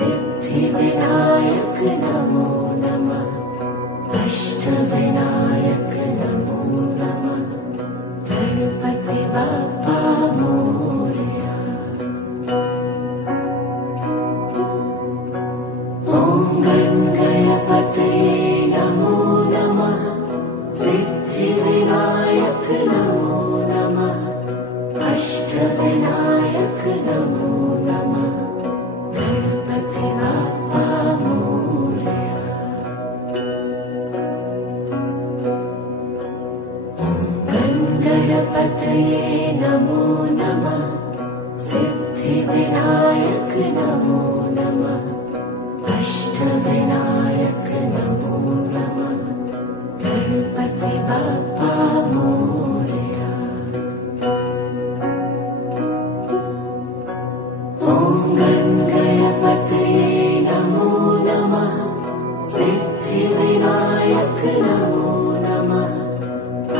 सिद्धिविनायक नमो नमः। अष्टविनायक नमो नमः। गणपति बाप्पा मोरया। ॐ गणपतये नमो नमः। सिद्धिविनायक नमो नमः। अष्टविनायक नमो नमः। गणपति बाप्पा मोरया। ॐ गणपतये नमो नमः। सिद्धिविनायक नमो नमः। अष्टविनायक नमो नमः। गणपति बाप्पा मोरया। ॐ गणपतये नमो नमः। सिद्धिविनायक नमो नमः।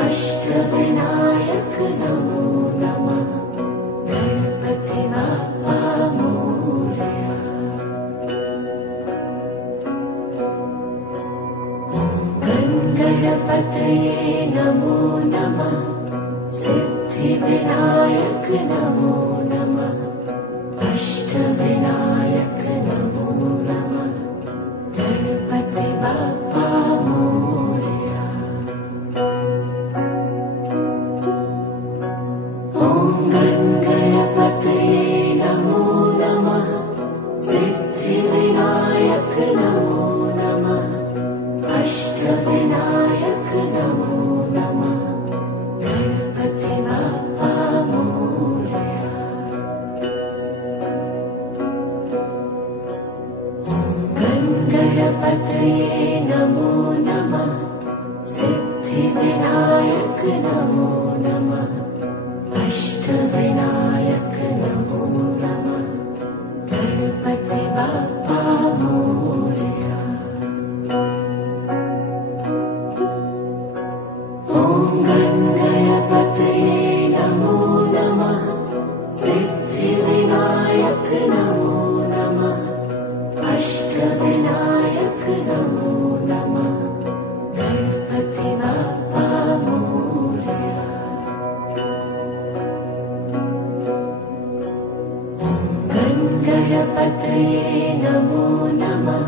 अष्टविनायक नमो नमः। गणपति बाप्पा मोरया। ॐ गणपतये नमो नमः। सिद्धिविनायक नमो नमः। अष्टविनायक नमो नमः। गणपति बाप्पा मोरया। ॐ गणपतये नमो नमः। सिद्धिविनायक नमो नमः। अष्टविनायक नमो नमः। गणपति बाप्पा मोरया। ॐ गणपतये नमो नमः। सिद्धिविनायक नमो नमः। अष्टविनायक नमो नमः। गणपति बाप्पा मोरया। ॐ गणपतये नमो नमः। सिद्धिविनायक नमो नमः। अष्टविनायक नमो नमः। गणपति बाप्पा मोरया। ॐ गणपतये नमो नमः।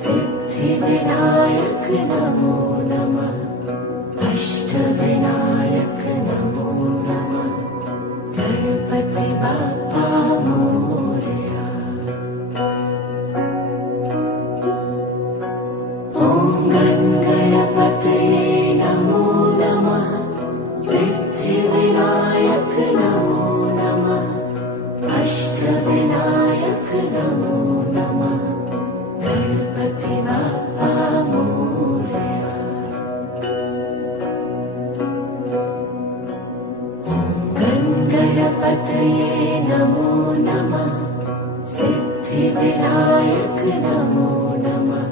सिद्धिविनायक नमो नमः। अष्टविनायक नमो नमः। गणपति बाप्पा मोरया। ॐ गणपतये नमो नमः। सिद्धिविनायक नमो नमः। अष्टविनायक नमो नमः। गणपति बाप्पा मोरया। ॐ गणपतये नमो नमः। सिद्धिविनायक नमो नमः।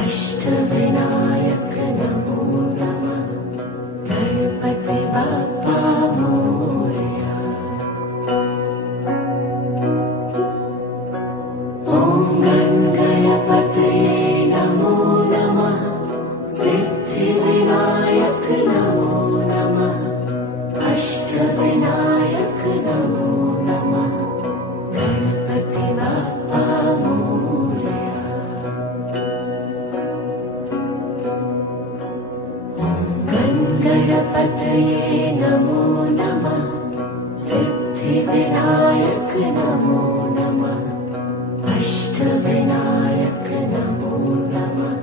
अष्टविनायक नमो नमः। गणपति बाप्पा मोरया। ॐ गणपतये नमो नमः। सिद्धिविनायक नमो नमः। अष्टविनायक नमो नमः। गणपति बाप्पा मोरया। ॐ गणपतये नमो नमः। सिद्धिविनायक नमो नमः। अष्टविनायक नमो नमः।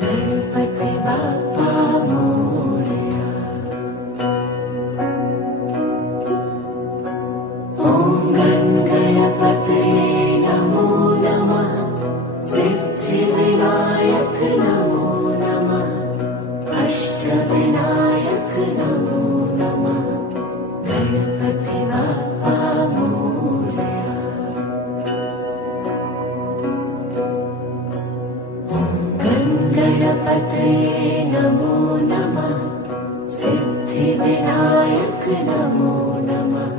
गणपति बाप्पा मोरया। ॐ गणपतये नमो नमः। सिद्धिविनायक नमो नमः। अष्टविनायक नमो नमः। गणपति बाप्पा मोरया। ॐ गणपतये नमो नमः। सिद्धिविनायक नमो नमः।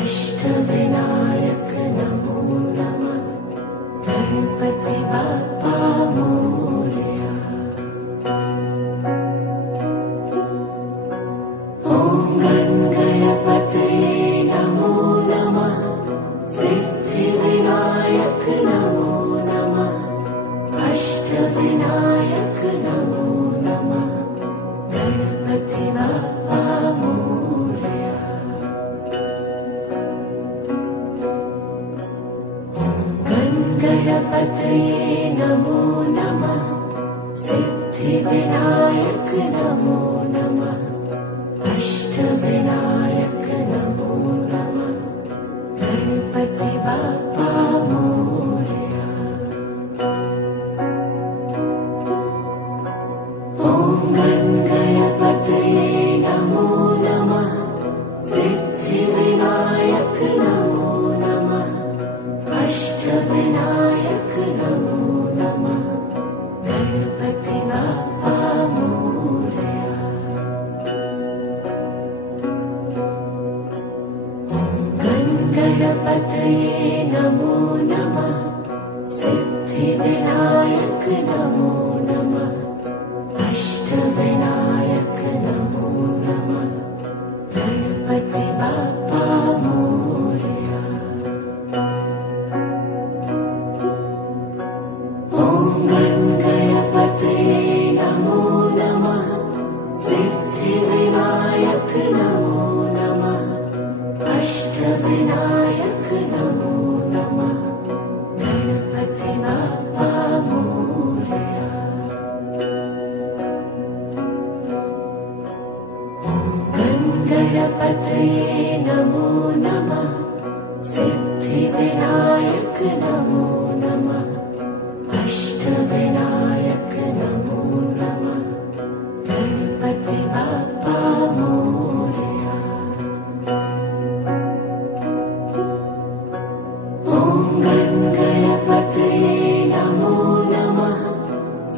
अष्टविनायक नमो नमः। गणपति बाप्पा मोरया। ॐ गणपतये नमो नमः। सिद्धिविनायक नमो नमः। अष्टविनायक नमो नमः। गणपति बाप्पा मोरया। गणपतये नमो नमः। सिद्धिविनायक नमो नमः। अष्टविनायक नमो नमः। गणपति बाप्पा मोरया। ॐ गणपतये नमो नमः। सिद्धिविनायक नमो नमः। अष्टविनायक नमो नमः। गणपति बाप्पा मोरया। गणपतये नमो नमः। सिद्धिविनायक नमो नमः। अष्टविनायक नमो नमः। गणपति बाप्पा मोरया। ॐ गणपतये नमो नमः। सिद्धिविनायक नमो नमः। अष्टविनायक नमो नमः। गणपति बाप्पा मोरया। गणपतये नमो नमः। सिद्धिविनायक नमो नमः। अष्टविनायक नमो नमः। गणपति बाप्पा मोरया। ॐ गणपतये नमो नमः।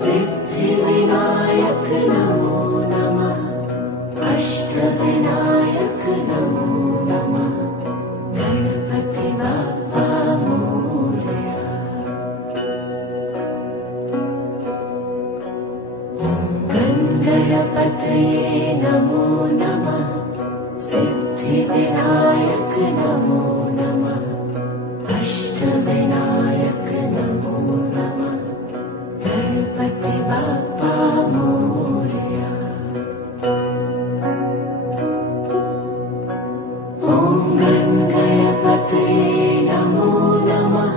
सिद्धिविनायक नमो नमः। अष्टविनायक नमो नमः। गणपति बाप्पा मोरया। गणपतये नमो नमः। सिद्धिविनायक नमो नमः। अष्टविनायक नमो नमः। गणपति बाप्पा मोरया। ॐ गणपतये नमो नमः।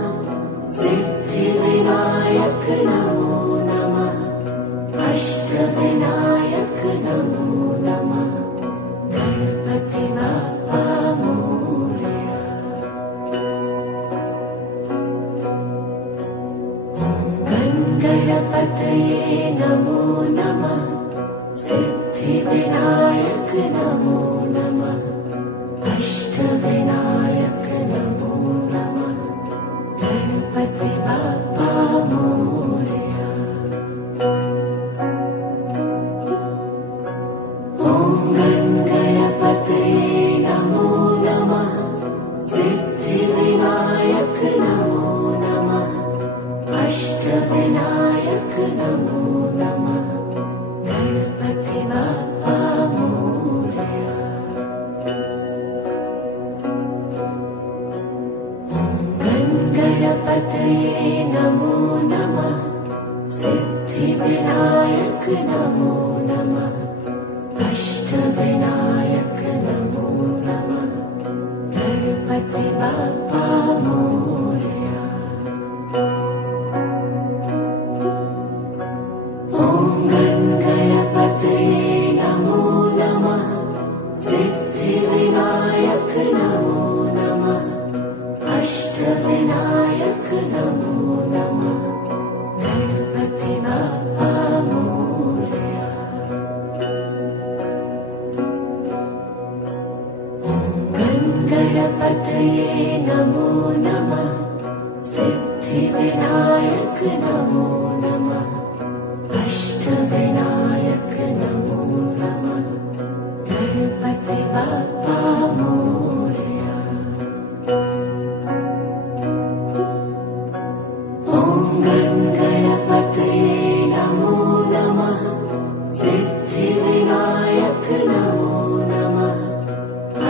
सिद्धिविनायक नमो नमः। अष्टविनायक नमो नमः। गणपति बाप्पा मोरया। गणपतये नमो नमः। सिद्धिविनायक नमो नमः। अष्टविनायक नमो नमः। गणपति बाप्पा मोरया। ॐ गणपतये नमो नमः। सिद्धिविनायक नमो नमः। अष्टविनायक नमो नमः। गणपति बाप्पा मोरया। गणपतये नमो नमः। सिद्धिविनायक नमो नमः। अष्टविनायक नमो नमः। गणपति बाप्पा मोरया। ॐ गणपतये नमो नमः। सिद्धिविनायक नमो नमः। अष्टविनायक नमो नमः। गणपति बाप्पा मोरया। गणपतये नमो नमः। सिद्धिविनायक नमो नमः। अष्टविनायक नमो नमः। गणपति बाप्पा मोरया। ॐ गं गणपतये नमो नमः सिद्धिविनायक नमो नमः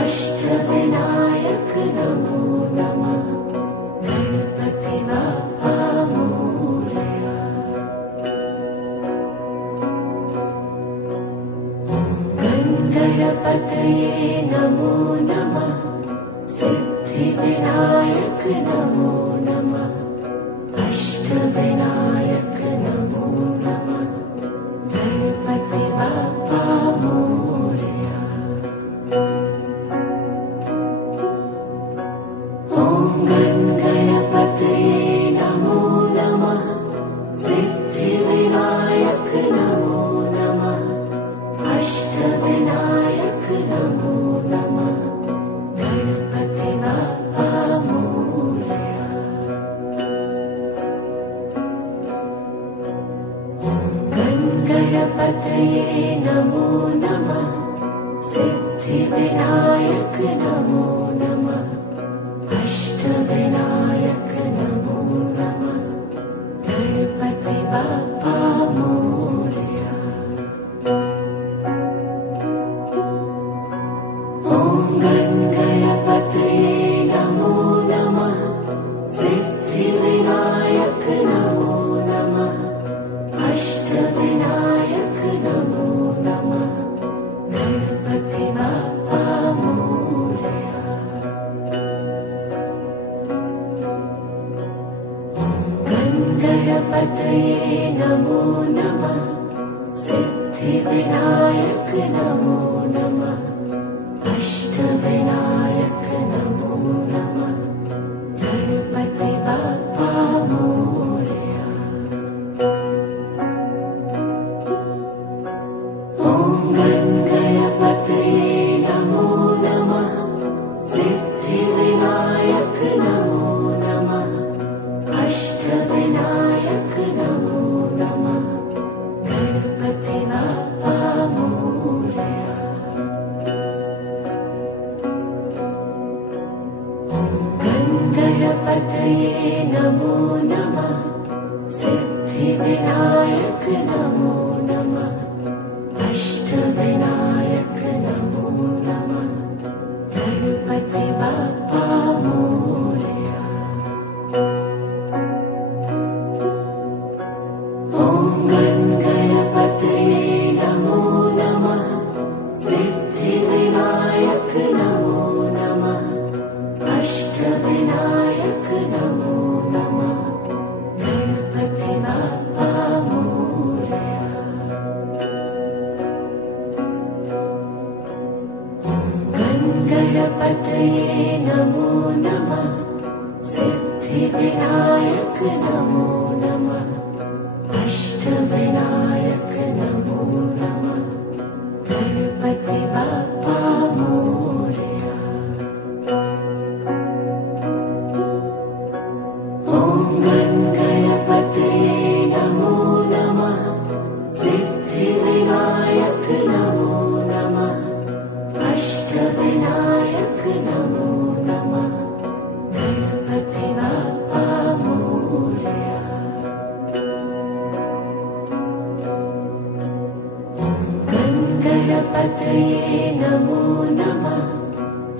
अष्टविनायक नमो नमः गणपति बाप्पा मोरया। गं गणपतये नमो नमः सिद्धिविनायक नमो नमः अष्टविनायक नमो नमः गणपति बाप्पा मोरया। गं गणपतये नमो नमः सिद्धिविनायक नमो नमः अष्टविनायक नमो नमः गणपति बाप्पा मोरया। गं गणपतये नमो नमः सिद्धिविनायक नमो नमः अष्टविनायक नमो नमः गणपति बाप्पा मोरया। गं गणपतये नमो नमः सिद्धिविनायक नमो नमः अष्टविनायक नमो नमः गणपति बाप्पा मोरया। गं गणपतये नमो नमः सिद्धिविनायक नमो नमः अष्टविनायक नमो नमः गणपति बाप्पा मोरया। गं गणपतये नमो नमः सिद्धिविनायक नमो नमः अष्टविनायक नमो नमः गणपति बाप्पा मोरया। गं गणपतये नमो नमः सिद्धिविनायक नमो नमः अष्टविनायक नमो नमः गणपति बाप्पा मोरया। गं गणपतये नमो नमः सिद्धिविनायक नमो नमः अष्टविनायक नमो नमः गणपति बाप्पा मोरया। गं गणपतये नमो नमः सिद्धिविनायक नमो नमः अष्टविनायक नमो नमः गणपति बाप्पा मोरया। गं गणपतये नमो नमः सिद्धिविनायक नमो नमः अष्टविनायक नमो नमः गणपति बाप्पा मोरया। गं गणपतये नमो नमः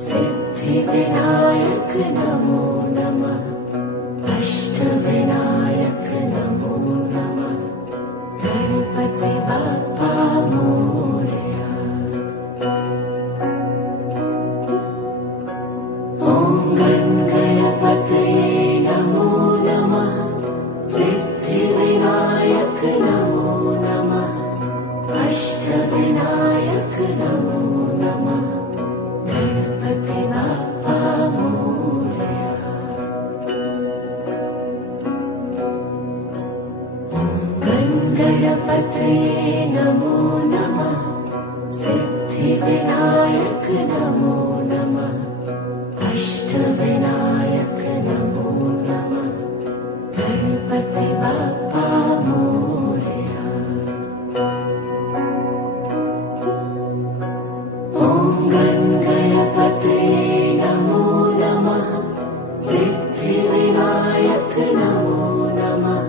सिद्धिविनायक नमो नमः अष्टविनायक नमो नमः गणपति बाप्पा मोरया। गं गणपतये नमो नमः सिद्धिविनायक नमो नमः अष्टविनायक नमो नमः गणपति बाप्पा मोरया। गं गणपतये नमो नमः सिद्धिविनायक नमो नमः अष्टविनायक नमो नमः गणपति बाप्पा मोरया। गं गणपतये नमो नमः सिद्धिविनायक नमो नमः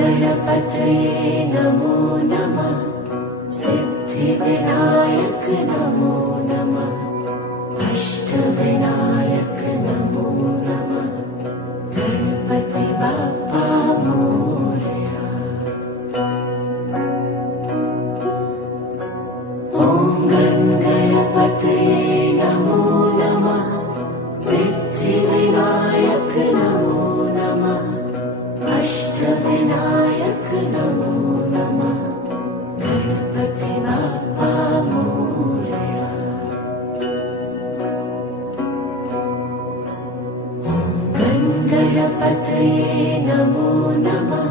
गणपतये नमो नमः सिद्धिविनायक नमो नमः अष्टविनायक नमो नमः गणपति बाप्पा मोरया। ॐ गणपतये नमो नमः सिद्धिविनायक नमो नमः अष्टविनायक नमो नमः गणपति बाप्पा मोरया। ॐ गणपतये नमो नमः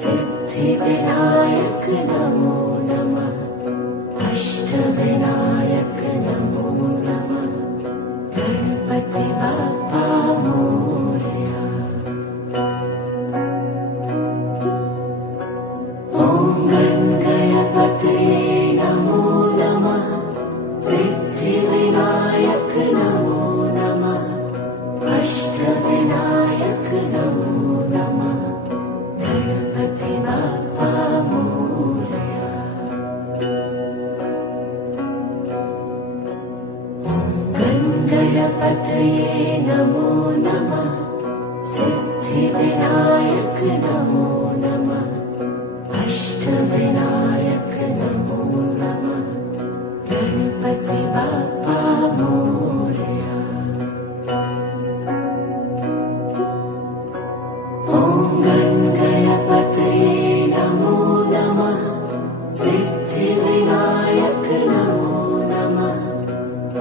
सिद्धिविनायक नमो नमः अष्टविनायक नमो नमः गणपति बाप्पा मोरया। ॐ गणपतये नमो नमः सिद्धिविनायक नमो नमः अष्टविनायक नमो नमः गणपति बाप्पा मोरया। ॐ गणपतये नमो नमः सिद्धिविनायक नमो नमः अष्टविनायक नमो नमः गणपति बाप्पा मोरया। ॐ गणपतये नमो नमः सिद्धिविनायक नमो नमः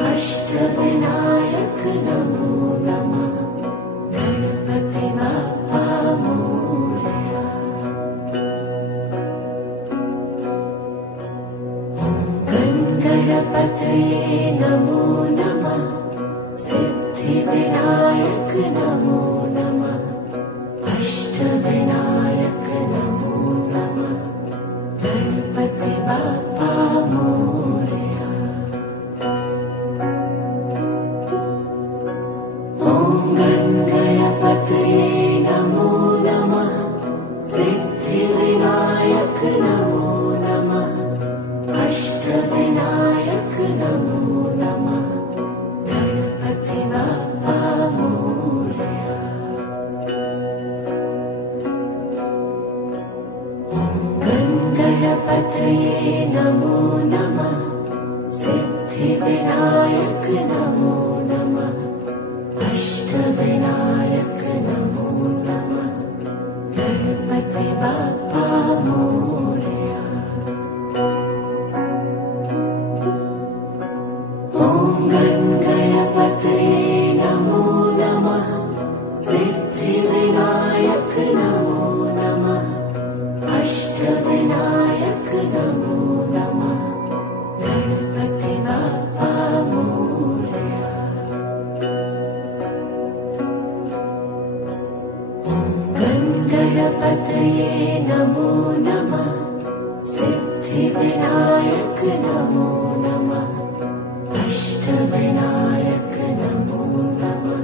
अष्टविनायक नमो नमः गणपति बाप्पा मोरया। ॐ गणपतये नमो नमः सिद्धिविनायक नमो नमः अष्टविनायक नमो नमः गणपति बाप्पा मोरया। ॐ गणपतये नमो नमः सिद्धिविनायक नमो नमः अष्टविनायक नमो नमः गणपति बाप्पा मोरया। ॐ गणपतये नमो नमः सिद्धिविनायक नमो नमः अष्टविनायक नमो नमः गणपति बाप्पा मोरया। ॐ गणपतये नमो नमः सिद्धिविनायक नमो नमः अष्टविनायक नमो नमः गणपति बाप्पा मोरया। ॐ गणपतये नमो नमः सिद्धिविनायक नमो नमः अष्टविनायक नमो नमः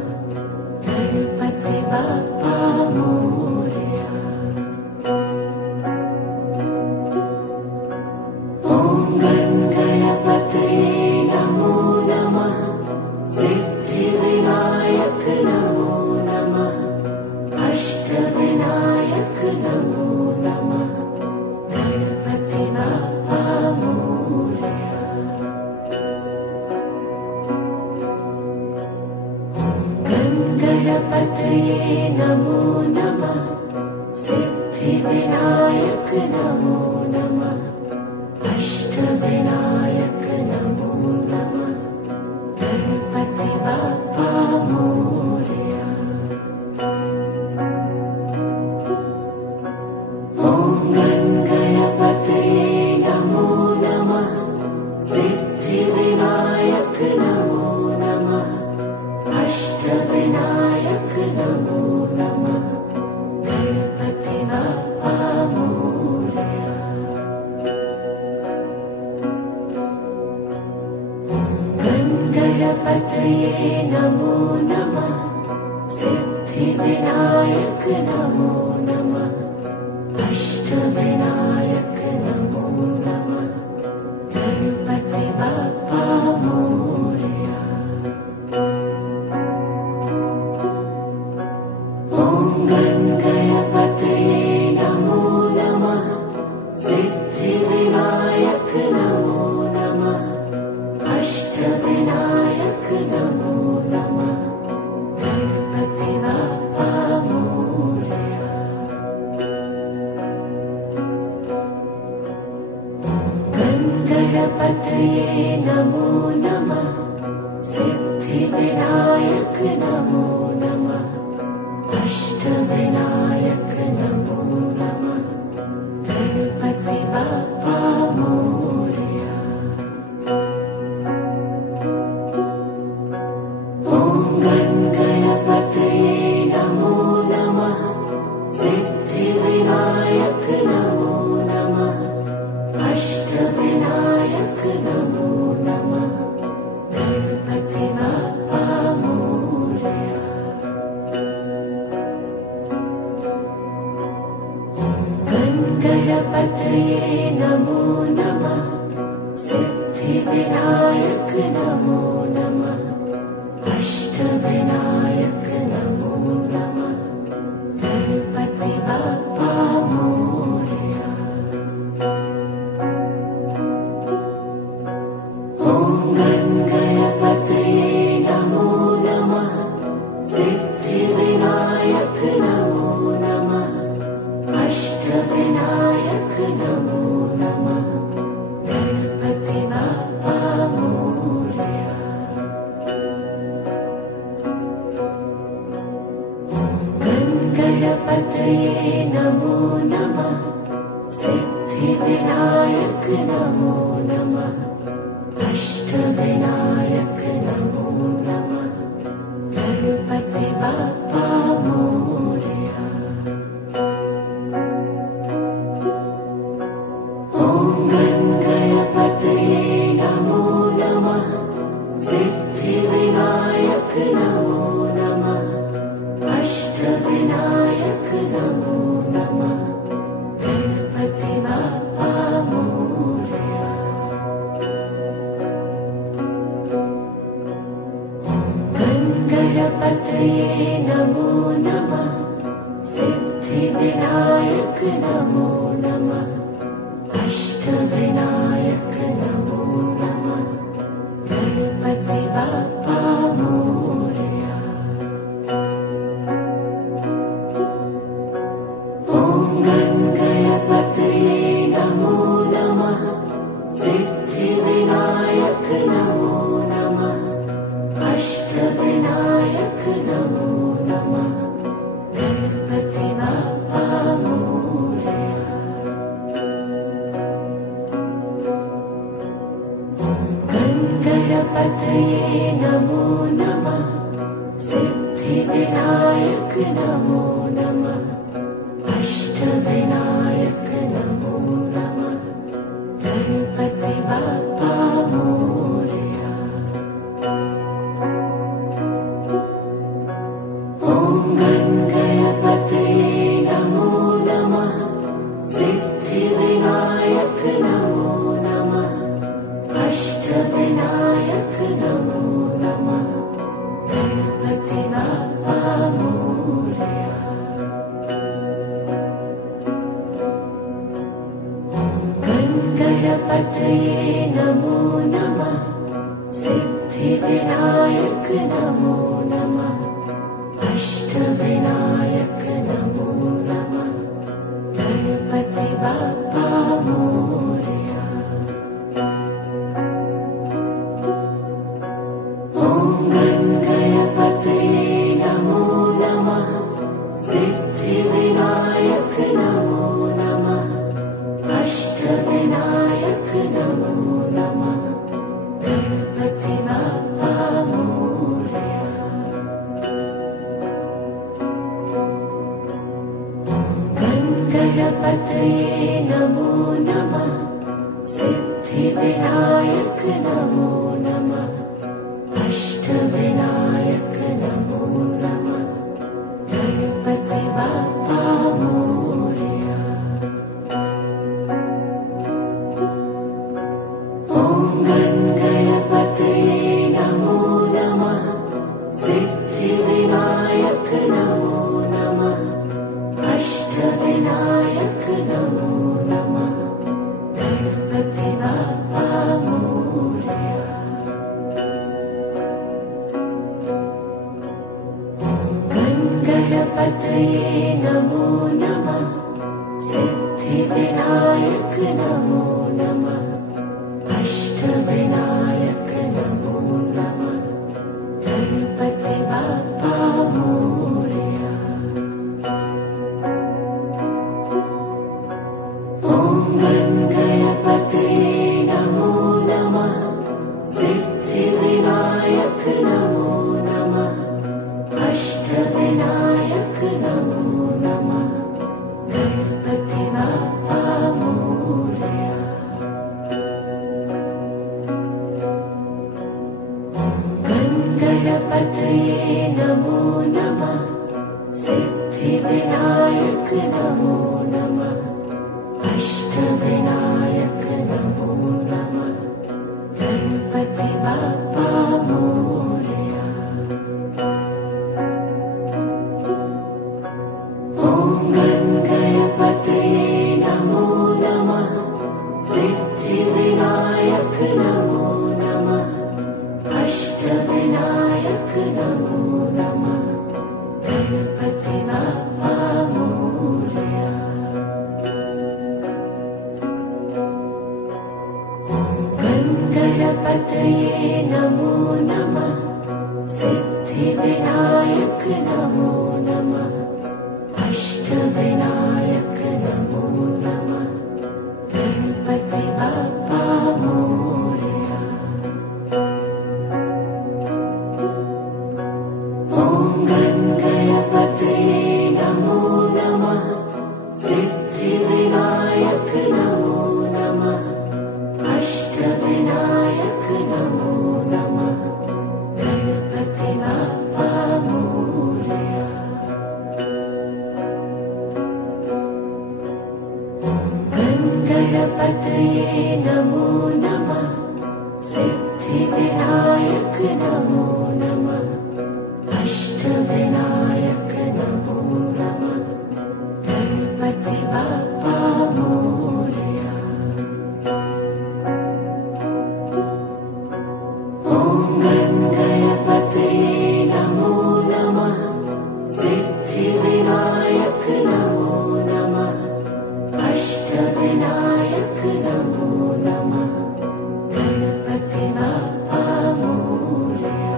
गणपति बाप्पा मोरया। ॐ गणपतये नमो नमः सिद्धिविनायक नमो नमः अष्टविनायक नमो नमः गणपति बाप्पा मोरया। ॐ गणपतये नमो नमः सिद्धिविनायक नमो नमः अष्टविनायक नमो नमः गणपति बाप्पा मोरया। ॐ गणपतये नमो नमः सिद्धिविनायक नमो नमः अष्टविनायक नमो नमः गणपति बाप्पा मोरया। ॐ गणपतये नमो नमः सिद्धिविनायक नमो नमः गणपतये नमो नमः सिद्धिविनायक नमो नमः अष्टविनायक नमो नमः गणपति बाप्पा मोरया। ॐ गणपतये नमो नमः सिद्धिविनायक नमो नमः अष्टविनायक नमो नमः गणपति बाप्पा मोरया। गणपतये नमो नमः सिद्धिविनायक नमो नमः अष्टविनायक नमो नमः गणपति बाप्पा मोरया। ॐ गणपतये नमो नमः सिद्धिविनायक नमो नमः अष्टविनायक नमो नमः गणपति बाप्पा मोरया। गणपतये नमो नमः सिद्धिविनायक नमो नमः अष्टविनायक नमो नमः गणपति बाप्पा मोरया। ॐ गणपतये नमो नमः सिद्धिविनायक नमो नमः अष्टविनायक नमो नमः गणपति बाप्पा मोरया। गणपतये नमो नमः सिद्धिविनायक नमो नमः अष्टविनायक नमो नमः गणपति बाप्पा मोरया। ॐ गणपतये नमो नमः सिद्धिविनायक नमो नमः अष्टविनायक नमो नमः गणपति बाप्पा मोरया। गणपतये नमो नमः सिद्धिविनायक नमो नमः अष्टविनायक नमो नमः गणपति बाप्पा मोरया। ॐ गणपतये नमो नमः सिद्धिविनायक नमो नमः अष्टविनायक नमो नमः गणपति बाप्पा मोरया। गणपतये नमो नमः सिद्धिविनायक नमो नमः अष्टविनायक नमो नमः गणपति बाप्पा मोरया। ॐ गणपतये नमो नमः सिद्धिविनायक नमो नमः अष्टविनायक नमो नमः गणपति बाप्पा मोरया। गणपतये नमो नमः सिद्धिविनायक नमो नमः अष्टविनायक नमो नमः गणपति बाप्पा मोरया। ॐ गणपतये नमो नमः सिद्धिविनायक नमो नमः अष्टविनायक नमो नमः गणपति बाप्पा मोरया। गणपतये नमो नमः सिद्धिविनायक नमो नमः अष्टविनायक नमो नमः गणपति बाप्पा मोरया। ॐ गणपतये नमो नमः सिद्धिविनायक नमो नमः अष्टविनायक नमो नमः गणपति बाप्पा मोरया। गणपतये नमो नमः सिद्धिविनायक नमो नमः अष्टविनायक नमो नमः गणपति बाप्पा मोरया। ॐ गणपतये नमो नमः सिद्धिविनायक नमो नमः अष्टविनायक नमो नमः गणपति बाप्पा मोरया। ॐ गणपतये नमो नमः सिद्धिविनायक नमो नमः अष्टविनायक नमो नमः गणपति बाप्पा मोरया। ॐ गणपतये नमो नमः सिद्धिविनायक नमो नमः अष्टविनायक नमो नमः गणपति बाप्पा मोरया। ॐ गणपतये नमो नमः सिद्धिविनायक नमो नमः अष्टविनायक नमो नमः गणपति बाप्पा मोरया। ॐ गणपतये नमो नमः सिद्धिविनायक नमो नमः अष्टविनायक नमो नमः गणपति बाप्पा मोरया।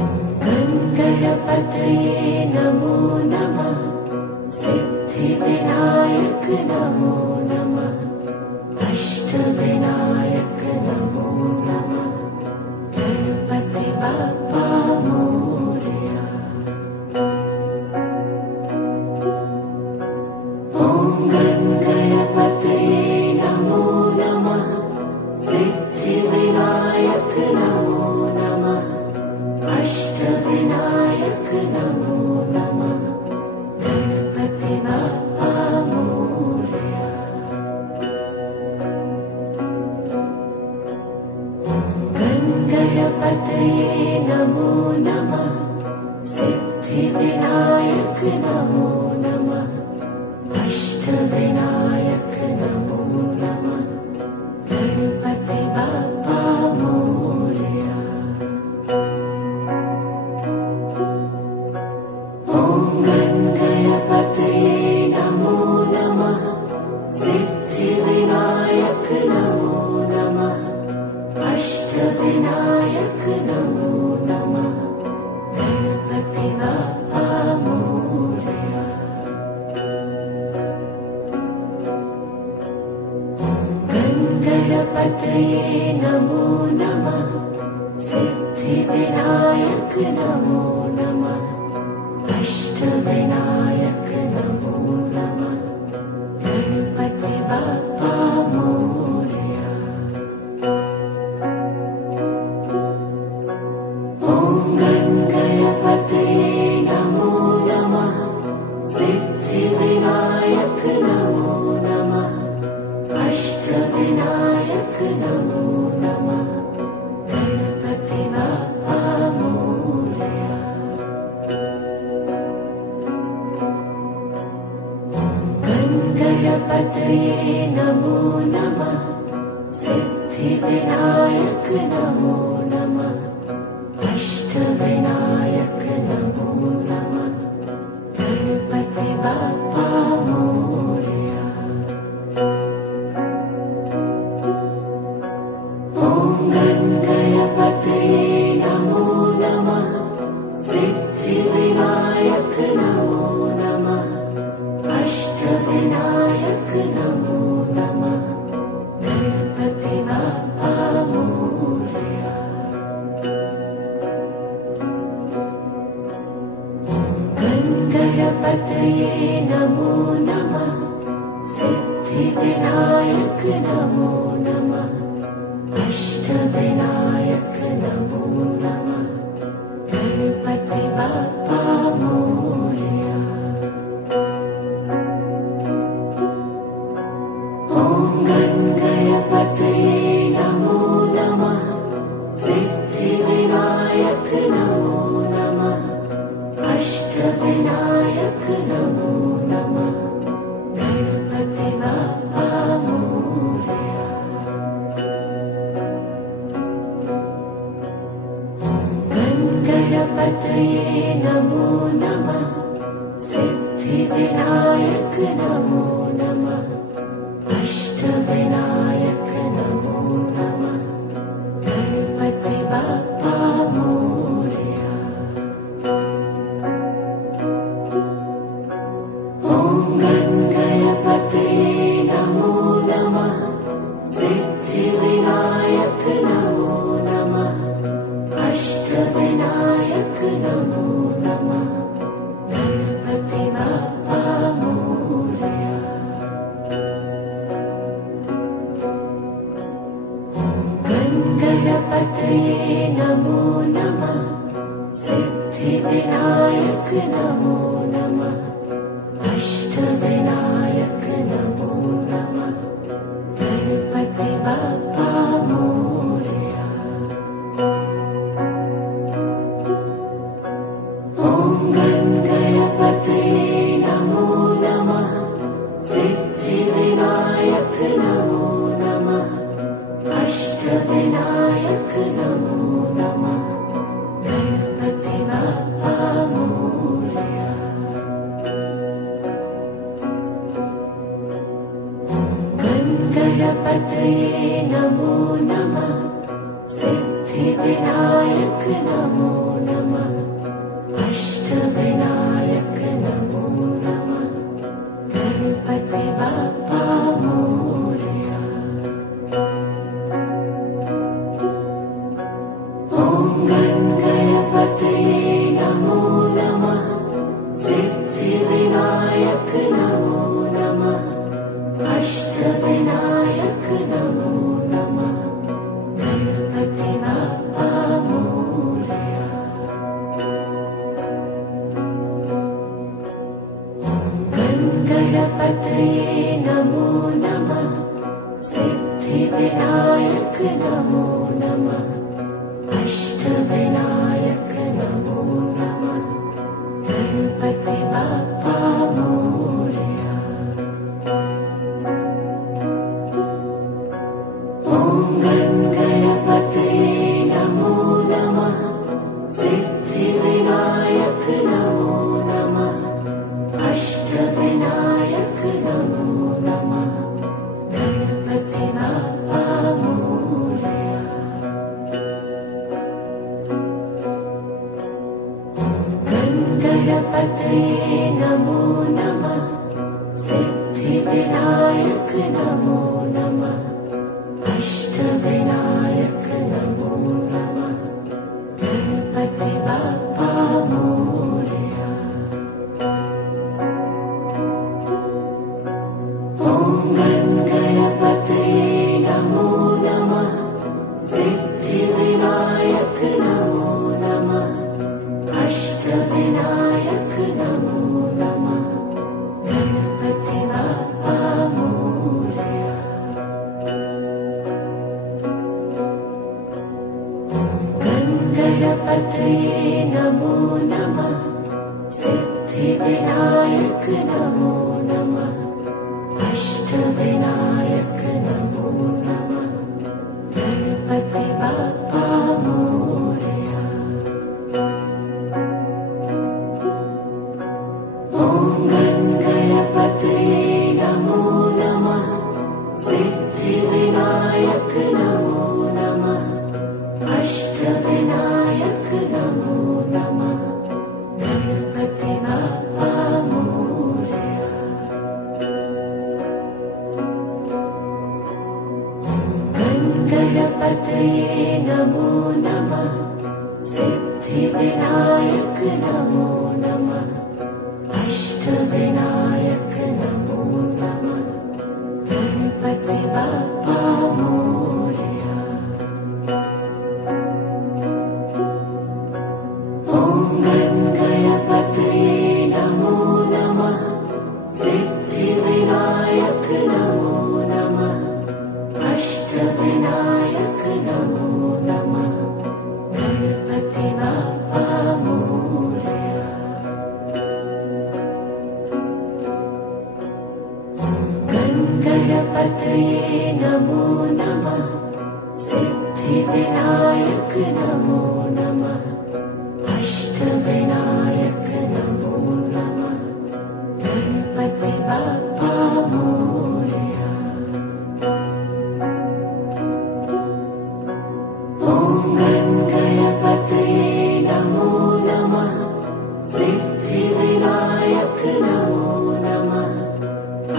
ॐ गणपतये नमो नमः सिद्धिविनायक नमो नमः अष्टविनायक नमो नमः गणपति बाप्पा मोरया। ॐ गणपतये नमो नमः सिद्धिविनायक नमो नमः अष्टविनायक नमो नमः गणपति बाप्पा मोरया। ॐ गणपतये नमो नमः सिद्धिविनायक नमो नमः अष्टविनायक नमो नमः गणपति बाप्पा मोरया। ॐ गणपतये नमो नमः सिद्धिविनायक नमो नमः अष्टविनायक नमो नमः गणपति बाप्पा मोरया। ॐ गणपतये नमो नमः सिद्धिविनायक नमो नमः अष्टविनायक नमो नमः गणपति बाप्पा मोरया। ॐ गणपतये नमो नमः सिद्धिविनायक नमो नमः अष्टविनायक नमो नमः गणपति बाप्पा मोरया। ॐ गणपतये नमो नमः सिद्धिविनायक नमो नमः अष्टविनायक नमो नमः गणपति बाप्पा मोरया। गणपतये नमो नमः सिद्धिविनायक नमो नमः अष्टविनायक नमो नमः गणपति बाप्पा मोरया। ॐ गणपतये नमो नमः सिद्धिविनायक नमो नमः अष्टविनायक नमो नमः गणपति बाप्पा मोरया। गणपतये नमो नमः सिद्धिविनायक नमो नमः अष्टविनायक नमो नमः गणपति बाप्पा मोरया। ॐ गणपतये नमो नमः सिद्धिविनायक नमो नमः अष्टविनायक नमो नमः गणपति बाप्पा मोरया। गणपतये नमो नमः सिद्धिविनायक नमो नमः अष्टविनायक नमो नमः गणपति बाप्पा मोरया। ॐ गणपतये नमो नमः सिद्धिविनायक नमो नमः अष्टविनायक नमो नमः गणपति बाप्पा मोरया। गणपतये नमो नमः सिद्धिविनायक नमो नमः अष्टविनायक नमो नमः गणपति बाप्पा मोरया। ॐ गणपतये नमो नमः सिद्धिविनायक नमो नमः अष्टविनायक नमो नमः गणपति बाप्पा मोरया। गणपतये नमो नमः सिद्धिविनायक नमो नमः अष्टविनायक नमो नमः गणपति बाप्पा मोरया। ॐ गणपतये नमो नमः सिद्धिविनायक नमो नमः अष्टविनायक नमो नमः गणपति बाप्पा मोरया। गणपतये नमो नमः सिद्धिविनायक नमो नमः अष्टविनायक नमो नमः गणपति बाप्पा मोरया। ॐ गणपतये नमो नमः सिद्धिविनायक नमो नमः अष्टविनायक नमो नमः गणपति बाप्पा मोरया। गणपतये नमो नमः सिद्धिविनायक नमो नमः अष्टविनायक नमो नमः गणपति बाप्पा मोरया। ॐ गणपतये नमो नमः सिद्धिविनायक नमो नमः अष्टविनायक नमो नमः गणपति बाप्पा मोरया। गणपतये नमो नमः सिद्धिविनायक नमो नमः अष्टविनायक गणपतये नमो नमः सिद्धिविनायक नमो नमः अष्टविनायक नमो नमः गणपति बाप्पा मोरया। ॐ गणपतये नमो नमः सिद्धिविनायक नमो नमः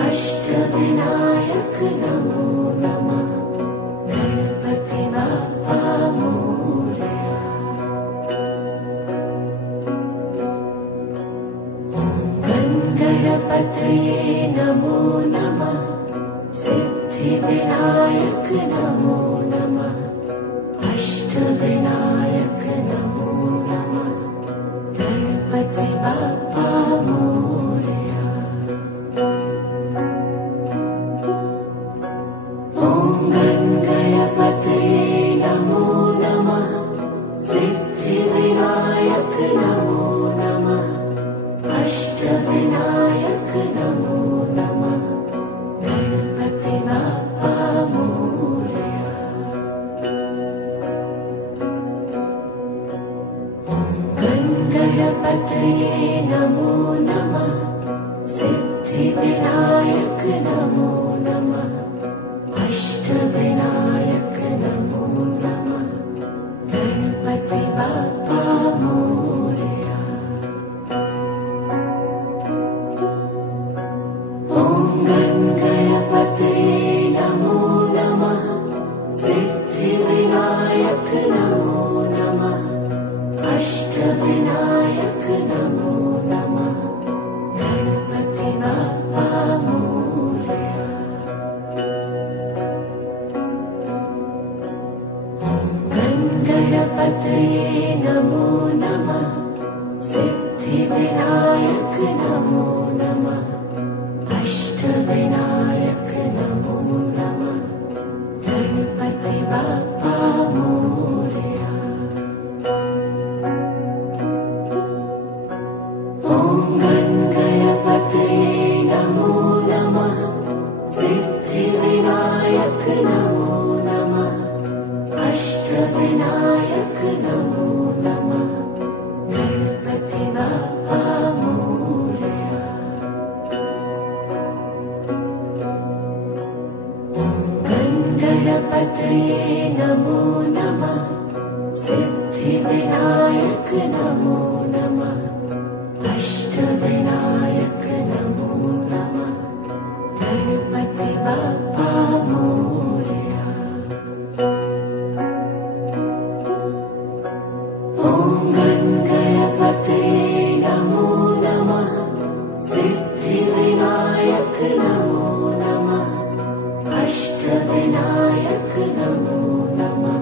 अष्टविनायक नमो नमः गणपति बाप्पा मोरया। ॐ गणपतये नमो नमः सिद्धिविनायक नमो नमः अष्टविनायक नमो नमः गणपति बाप्पा मोरया। ॐ गणपतये नमो नमः सिद्धिविनायक नमो नमः अष्टविनायक नमो नमः गणपति बाप्पा मोरया। ॐ गणपतये नमो नमः सिद्धिविनायक नमो नमः अष्टविनायक नमो नमः गणपति बाप्पा मोरया। ॐ गणपतये नमो नमः सिद्धिविनायक नमो नमः अष्टविनायक नमो नमः गणपति बाप्पा मोरया। गणपतये नमो नमः सिद्धिविनायक नमो नमः अष्टविनायक नमो नमः गणपति बाप्पा मोरया। ॐ गणपतये नमो नमः सिद्धिविनायक नमो नमः अष्टविनायक नमो नमः गणपति बाप्पा मोरया। ॐ गणपतये नमो नमः सिद्धिविनायक नमो नमः अष्टविनायक नमो नमः गणपति बाप्पा मोरया। ॐ गणपतये नमो नमः सिद्धिविनायक नमो नमः अष्टविनायक नमो नमः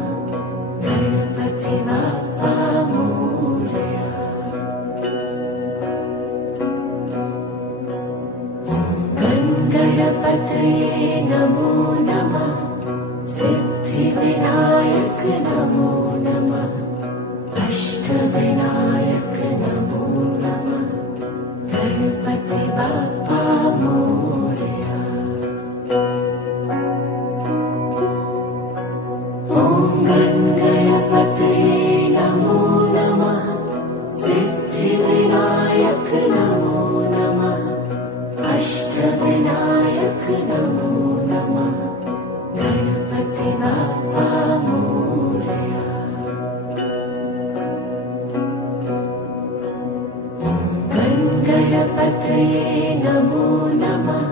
गणपति बाप्पा मोरया। ॐ गणपतये नमो नमः सिद्धिविनायक नमो नमः अष्टविनायक नमो नमः गणपति बाप्पा मोरया। ॐ गणपतये नमो नमः सिद्धिविनायक नमो नमः अष्टविनायक नमो नमः गणपति बाप्पा मोरया। गणपतये नमो नमः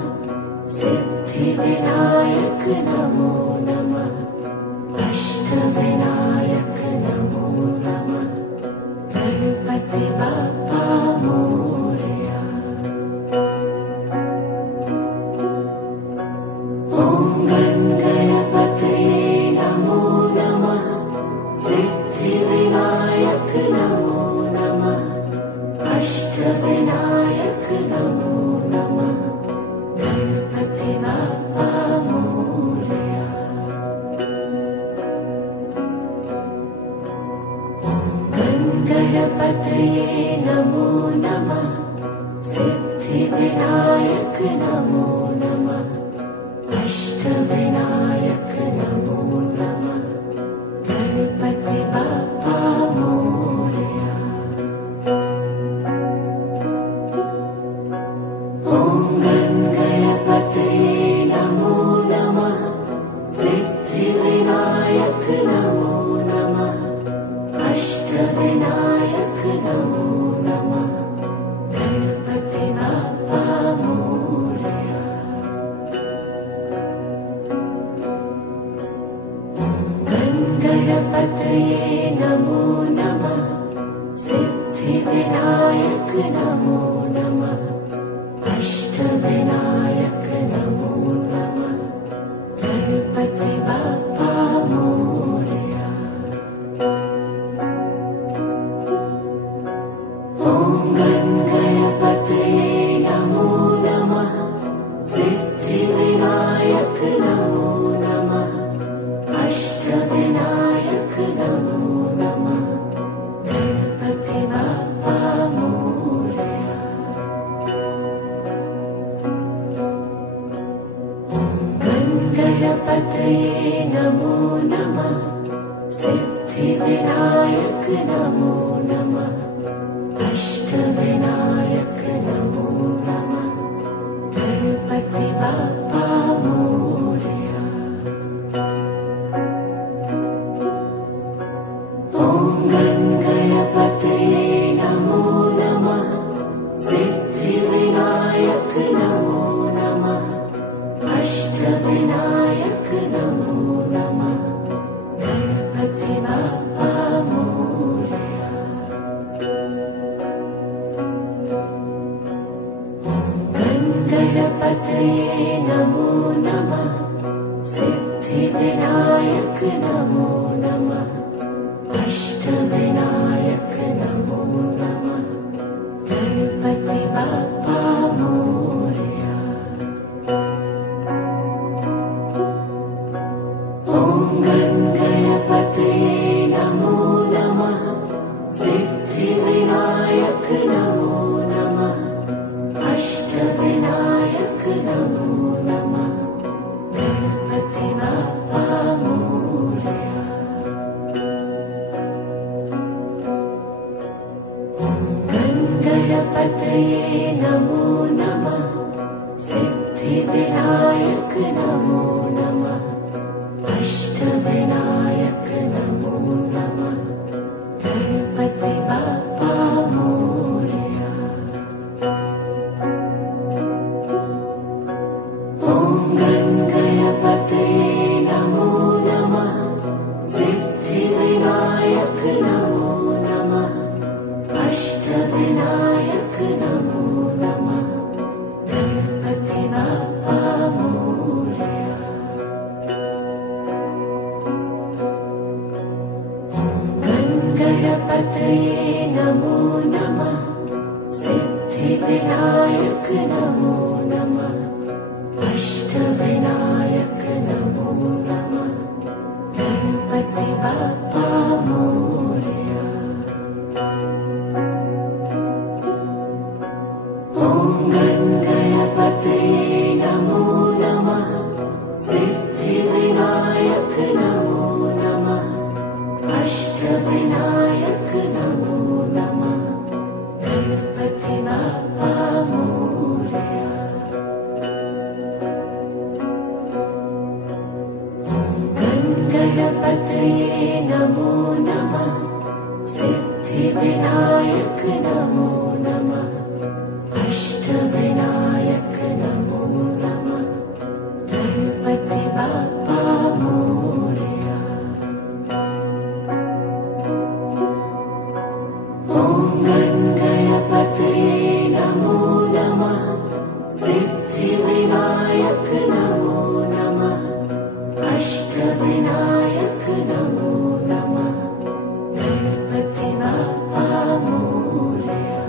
सिद्धिविनायक नमो नमः अष्टविनायक नमो नमः गणपति बाप्पा मोरया। ॐ गणपतये नमो नमः सिद्धिविनायक नमो नमः अष्टविनायक नमो नमः गणपति बाप्पा मोरया। ॐ गणपतये नमो नमः सिद्धिविनायक नमो नमः अष्टविनायक नमो नमः गणपति बाप्पा मोरया। ॐ गणपतये नमो नमः सिद्धिविनायक नमो नमः अष्टविनायक नमो नमः गणपति बाप्पा मोरया। गणपतये नमो नमः सिद्धिविनायक नमो नमः अष्टविनायक नमो नमः गणपति बाप्पा मोरया। ॐ गणपतये नमो नमः सिद्धिविनायक नमो नमः अष्टविनायक नमो नमः गणपति बाप्पा मोरया। गणपतये नमो नमः सिद्धिविनायक नमो नमः अष्टविनायक नमो नमः गणपति बाप्पा मोरया। ॐ गणपतये नमो नमः सिद्धिविनायक नमो नमः अष्टविनायक नमो नमः गणपति बाप्पा मोरया। गणपतये नमो नमः सिद्धिविनायक नमो नमः अष्टविनायक नमो नमः गणपति बाप्पा मोरया। ॐ गणपतये नमो नमः सिद्धिविनायक नमो नमः अष्टविनायक नमो नमः गणपति बाप्पा मोरया। गणपतये नमो नमः सिद्धिविनायक नमो नमः अष्टविनायक नमो नमः गणपति बाप्पा मोरया। ॐ गणपतये नमो नमः सिद्धिविनायक नमो नमः अष्टविनायक नमो नमः गणपति बाप्पा मोरया। गणपतये नमो नमः सिद्धिविनायक नमो नमः अष्टविनायक नमो नमः गणपति बाप्पा मोरया। ॐ गणपतये नमो नमः सिद्धिविनायक नमो नमः अष्टविनायक नमो नमः गणपति बाप्पा मोरया। गणपतये नमो नमः सिद्धिविनायक नमो नमः अष्टविनायक नमो नमः गणपति बाप्पा मोरया। ॐ गणपतये नमो नमः सिद्धिविनायक नमो नमः अष्टविनायक नमो नमः गणपति बाप्पा मोरया।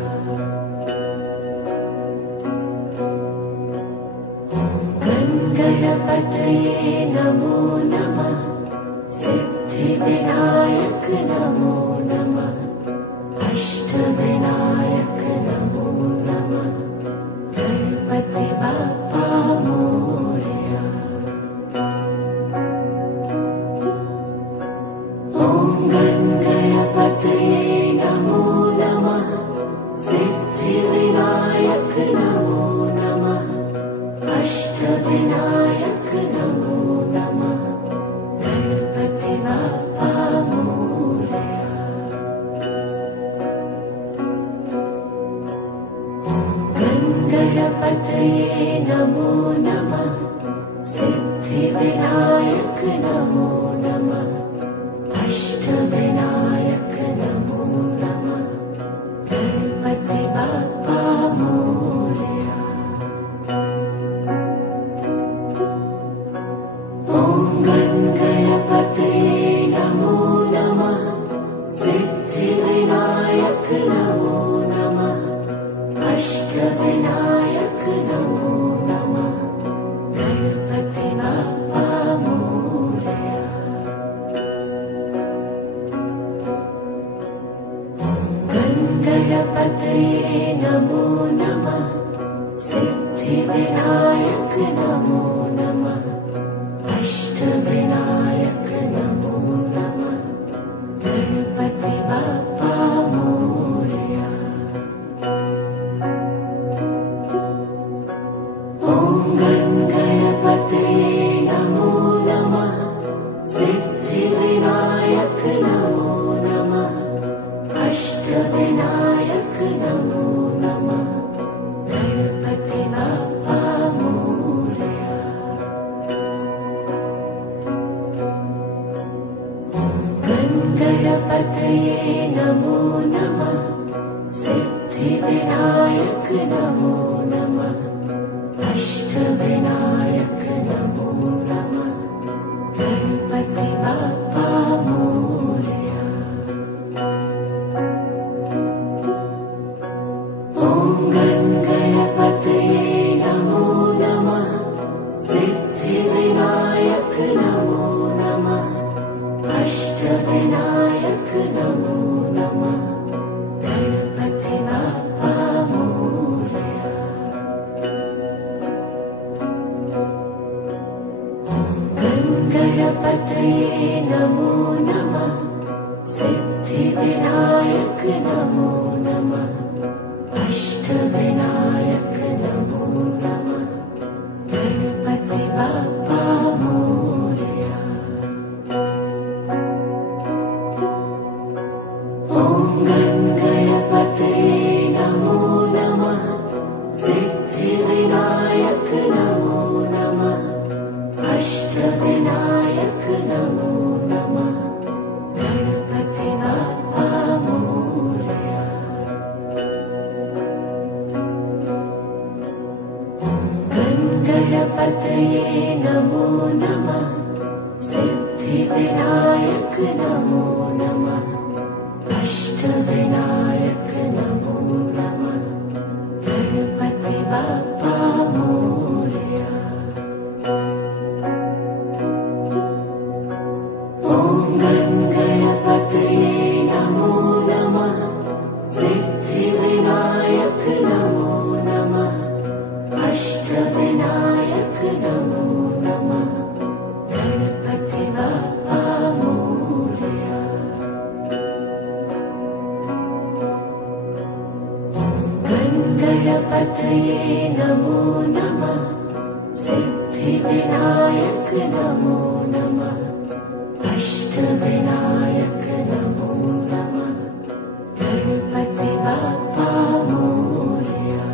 गणपतये नमो नमः सिद्धिविनायक नमो नमः अष्टविनायक नमो नमः गणपति बाप्पा मोरया। गणपतये नमो नमः सिद्धिविनायक नमो नमः अष्टविनायक नमो नमः गणपति बाप्पा मोरया। ॐ गणपतये नमो नमः सिद्धिविनायक नमो नमः अष्टविनायक नमो नमः गणपति बाप्पा मोरया। गणपतये नमो नमः सिद्धिविनायक नमो नमः अष्टविनायक नमो नमः गणपति बाप्पा मोरया। ॐ गणपतये नमो नमः सिद्धिविनायक नमो नमः अष्टविनायक नमो नमः गणपति बाप्पा मोरया। गणपतये नमो नमः सिद्धिविनायक नमो नमः अष्टविनायक नमो नमः गणपति बाप्पा मोरया। ॐ गणपतये नमो नमः सिद्धिविनायक नमो नमः अष्टविनायक नमो नमः गणपति बाप्पा मोरया। गणपतये नमो नमः सिद्धिविनायक नमो नमः अष्टविनायक नमो नमः गणपति बाप्पा मोरया। ॐ गणपतये नमो नमः सिद्धिविनायक नमो नमः अष्टविनायक नमो नमः गणपति बाप्पा मोरया। गणपतये नमो नमः सिद्धिविनायक नमो नमः अष्टविनायक नमो नमः गणपति बाप्पा मोरया। ॐ गणपतये नमो नमः सिद्धिविनायक नमो नमः अष्टविनायक नमो नमः गणपति बाप्पा मोरया। गणपतये नमो नमः सिद्धिविनायक नमो नमः अष्टविनायक नमो नमः गणपति बाप्पा मोरया।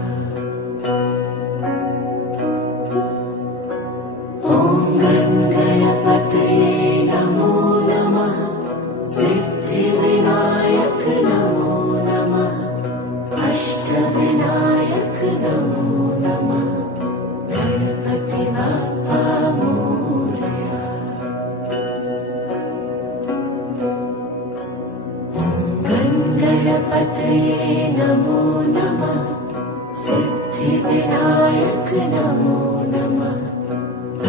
ॐ गणपतये नमो नमः सिद्धिविनायक नमो नमः अष्टविनायक नमो नमः गणपति बाप्पा मोरया। गणपतये नमो नमः सिद्धिविनायक नमो नमः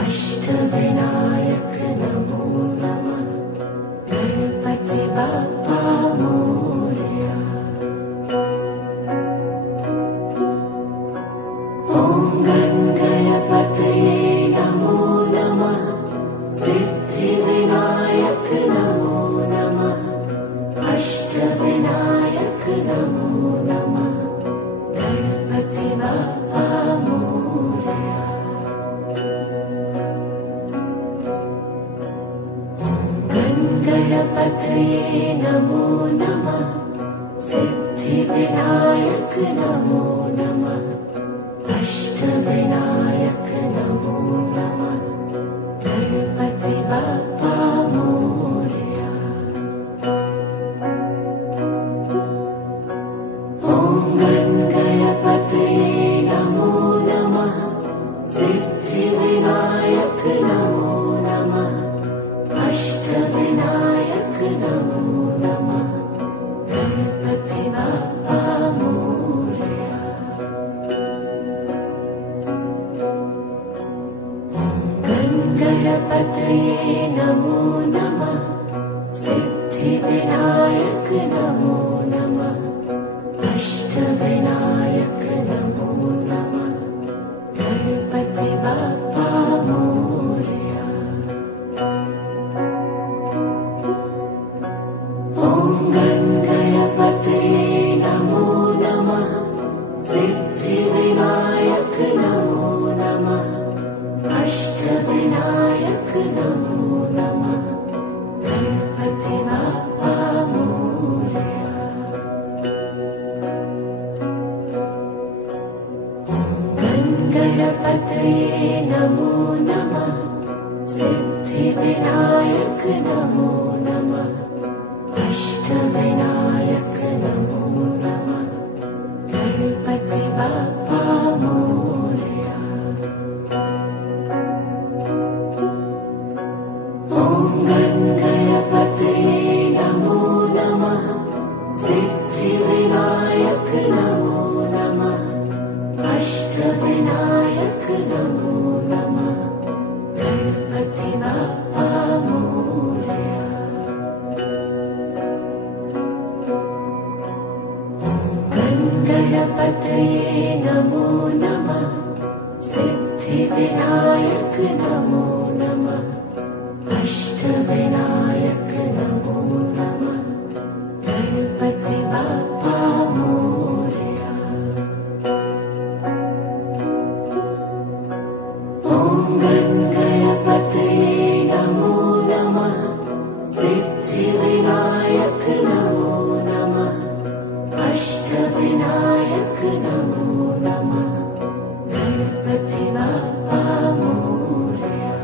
अष्टविनायक नमो नमः गणपति बाप्पा मोरया। ॐ गणपतये नमो नमः सिद्धिविनायक नमो नमः अष्टविनायक नमो नमः गणपति बाप्पा मोरया। गणपतये नमो नमः सिद्धिविनायक नमो नमः गणपतये नमो नमः सिद्धिविनायक नमो नमः अष्टविनायक नमो नमः गणपति बाप्पा मोरया। ॐ गणपतये नमो नमः सिद्धिविनायक नमो नमः अष्टविनायक नमो नमः गणपति बाप्पा मोरया। गणपतये नमो नमः सिद्धिविनायक नमो नमः अष्टविनायक नमो नमः गणपति बाप्पा मोरया। ॐ गणपतये नमो नमः सिद्धिविनायक नमो नमः अष्टविनायक नमो नमः गणपति बाप्पा मोरया। गणपतये नमो नमः सिद्धिविनायक नमो नमः अष्टविनायक नमो नमः गणपति बाप्पा मोरया। ॐ गणपतये नमो नमः सिद्धिविनायक नमो नमः अष्टविनायक नमो नमः गणपति बाप्पा मोरया।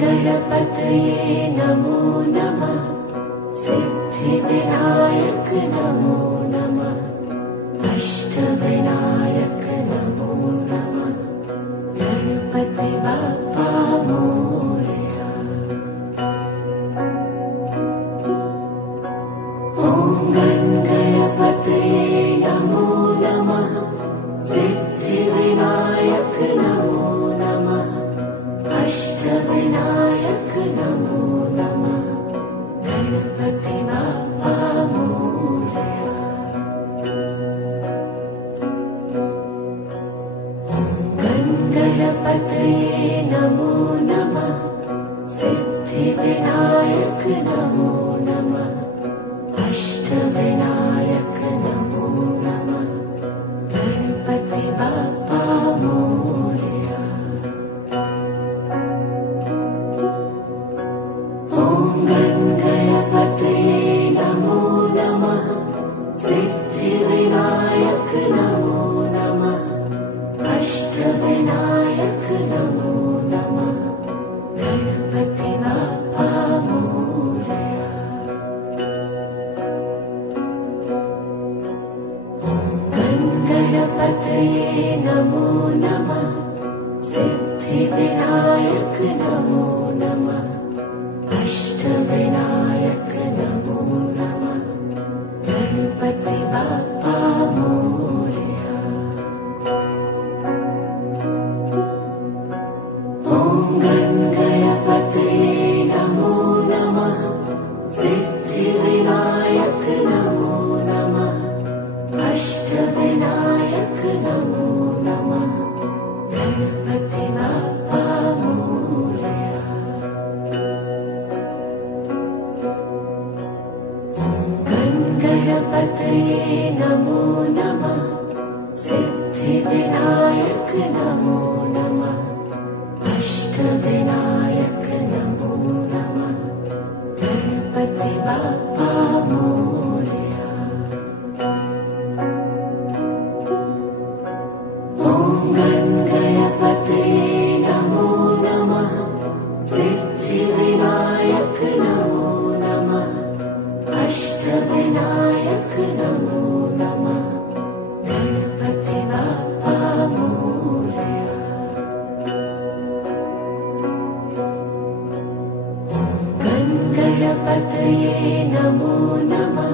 गणपतये नमो नमः सिद्धिविनायक नमो नमः अष्टविनायक नमो नमः गणपति बाप्पा मोरया। ॐ गणपतये नमो नमः सिद्धिविनायक नमो नमः अष्टविनायक नमो नमः गणपति बाप्पा मोरया। गणपतये नमो नमः सिद्धिविनायक नमो नमः अष्टविनायक नमो नमः गणपति बाप्पा मोरया। ॐ गणपतये नमो नमः सिद्धिविनायक नमो नमः अष्टविनायक नमो नमः गणपति बाप्पा मोरया। गणपतये नमो नमः सिद्धिविनायक नमो नमः अष्टविनायक नमो नमः गणपति बाप्पा मोरया। ॐ गणपतये नमो नमः सिद्धिविनायक नमो नमः अष्टविनायक नमो नमः गणपति बाप्पा मोरया। गणपतये नमो नमः सिद्धिविनायक नमो नमः अष्टविनायक नमो नमः गणपति बाप्पा मोरया। ॐ गणपतये नमो नमः सिद्धिविनायक नमो नमः अष्टविनायक नमो नमः गणपति बाप्पा मोरया। गणपतये नमो नमः